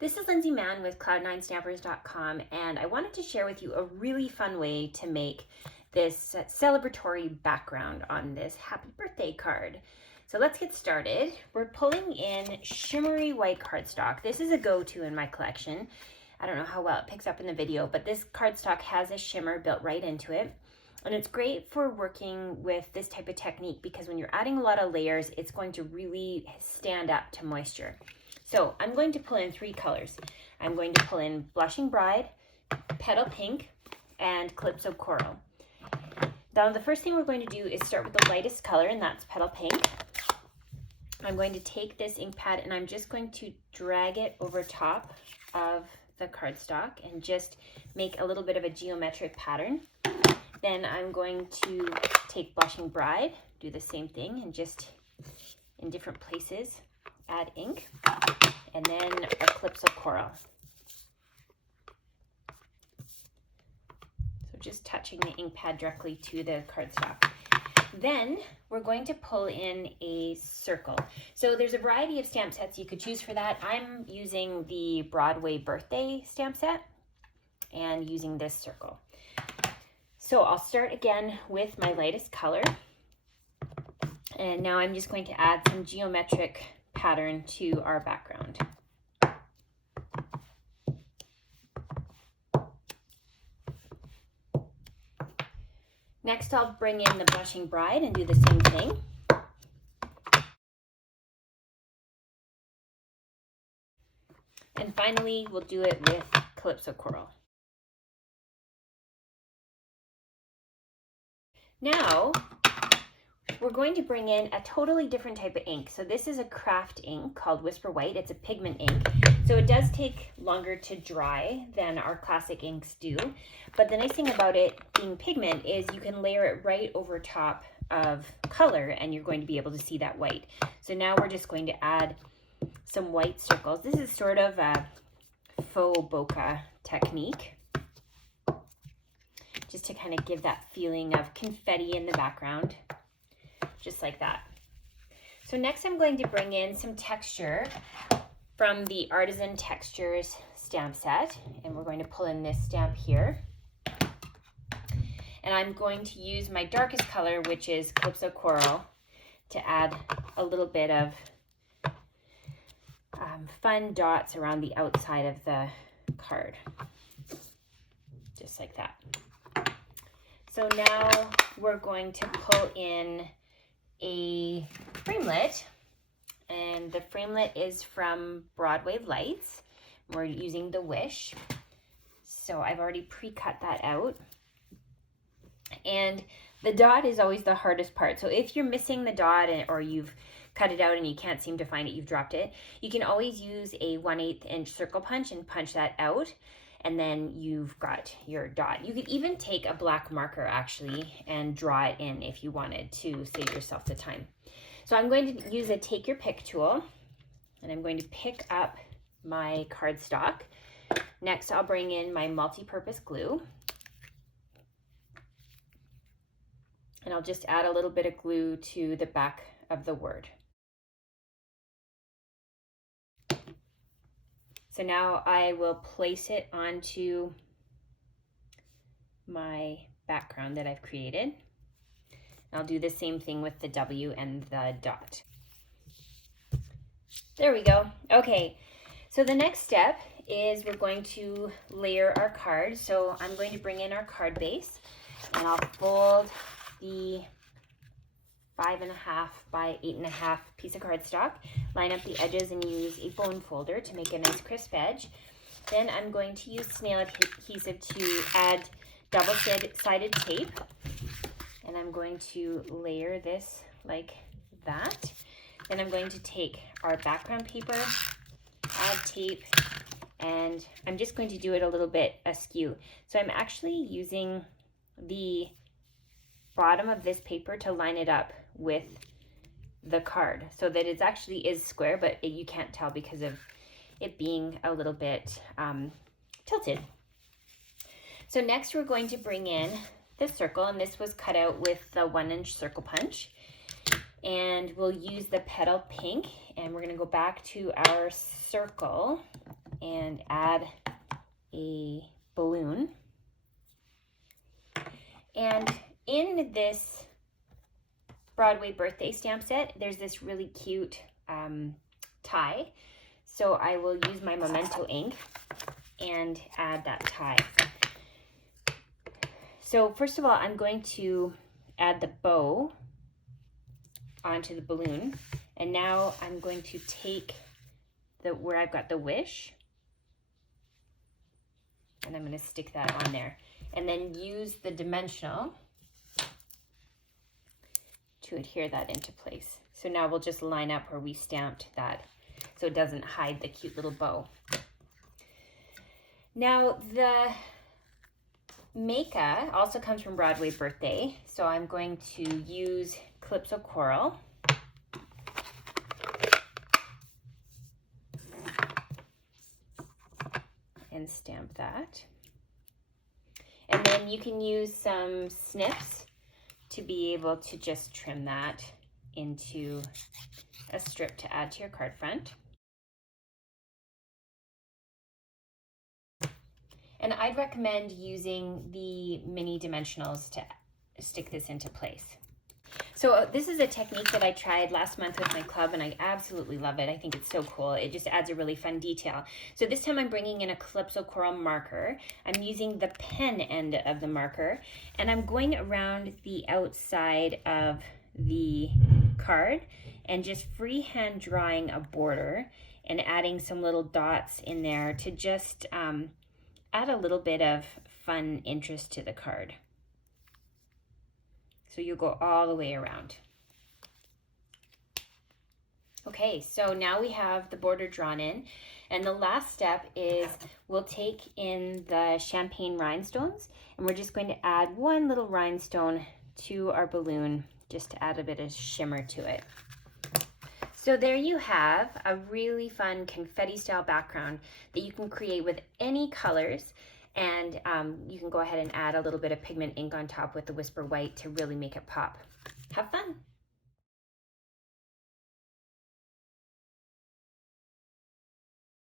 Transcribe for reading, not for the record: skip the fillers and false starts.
This is Lindsay Mann with cloud9stampers.com, and I wanted to share with you a really fun way to make this celebratory background on this happy birthday card. So let's get started. We're pulling in shimmery white cardstock. This is a go-to in my collection. I don't know how well it picks up in the video, but this cardstock has a shimmer built right into it. And it's great for working with this type of technique because when you're adding a lot of layers, it's going to really stand up to moisture. So I'm going to pull in 3 colors. I'm going to pull in Blushing Bride, Petal Pink, and Calypso Coral. Now the first thing we're going to do is start with the lightest color, and that's Petal Pink. I'm going to take this ink pad and I'm just going to drag it over top of the cardstock and just make a little bit of a geometric pattern. Then I'm going to take Blushing Bride, do the same thing, and just in different places add ink, and then a Calypso Coral. So just touching the ink pad directly to the cardstock. Then we're going to pull in a circle. So there's a variety of stamp sets you could choose for that. I'm using the Broadway birthday stamp set and using this circle. So I'll start again with my lightest color. And now I'm just going to add some geometric pattern to our background. Next, I'll bring in the Blushing Bride and do the same thing. And finally, we'll do it with Calypso Coral. Now, we're going to bring in a totally different type of ink. So this is a craft ink called Whisper White. It's a pigment ink. So it does take longer to dry than our classic inks do. But the nice thing about it being pigment is you can layer it right over top of color and you're going to be able to see that white. So now we're just going to add some white circles. This is sort of a faux bokeh technique, just to kind of give that feeling of confetti in the background. Just like that. So next I'm going to bring in some texture from the Artisan Textures stamp set, and we're going to pull in this stamp here. And I'm going to use my darkest color, which is Calypso Coral, to add a little bit of fun dots around the outside of the card. Just like that. So now we're going to pull in a framelit, and the framelit is from Broadway Lights. We're using the Wish. So I've already pre-cut that out. And the dot is always the hardest part. So if you're missing the dot or you've cut it out and you can't seem to find it, you've dropped it, you can always use a 1/8 inch circle punch and punch that out. And then you've got your dot. You could even take a black marker actually and draw it in if you wanted to save yourself the time. So I'm going to use a take your pick tool, and I'm going to pick up my cardstock. Next, I'll bring in my multi-purpose glue, and I'll just add a little bit of glue to the back of the word. So now I will place it onto my background that I've created. I'll do the same thing with the W and the dot. There we go. Okay, so the next step is we're going to layer our card. So I'm going to bring in our card base, and I'll fold the 5.5 by 8.5 piece of cardstock, line up the edges and use a bone folder to make a nice crisp edge. Then I'm going to use snail adhesive to add double-sided tape, and I'm going to layer this like that. Then I'm going to take our background paper, add tape, and I'm just going to do it a little bit askew. So I'm actually using the bottom of this paper to line it up with the card so that it actually is square, but you can't tell because of it being a little bit tilted. So next we're going to bring in this circle, and this was cut out with the 1-inch circle punch, and we'll use the Petal Pink, and we're going to go back to our circle and add a balloon. And in this Broadway birthday stamp set, there's this really cute tie. So I will use my Memento ink and add that tie. So first of all, I'm going to add the bow onto the balloon. And now I'm going to take where I've got the wish, and I'm going to stick that on there. And then use the dimensional to adhere that into place. So now we'll just line up where we stamped that so it doesn't hide the cute little bow. Now the mica also comes from Broadway Birthday, so I'm going to use Calypso Coral. And stamp that. And then you can use some snips to be able to just trim that into a strip to add to your card front. And I'd recommend using the mini dimensionals to stick this into place. So this is a technique that I tried last month with my club, and I absolutely love it. I think it's so cool. It just adds a really fun detail. So this time I'm bringing in a Calypso Coral marker. I'm using the pen end of the marker, and I'm going around the outside of the card and just freehand drawing a border and adding some little dots in there to just add a little bit of fun interest to the card. So you go all the way around. Okay, so now we have the border drawn in, and the last step is we'll take in the champagne rhinestones, and we're just going to add one little rhinestone to our balloon just to add a bit of shimmer to it. So there you have a really fun confetti style background that you can create with any colors. And you can go ahead and add a little bit of pigment ink on top with the Whisper White to really make it pop. Have fun!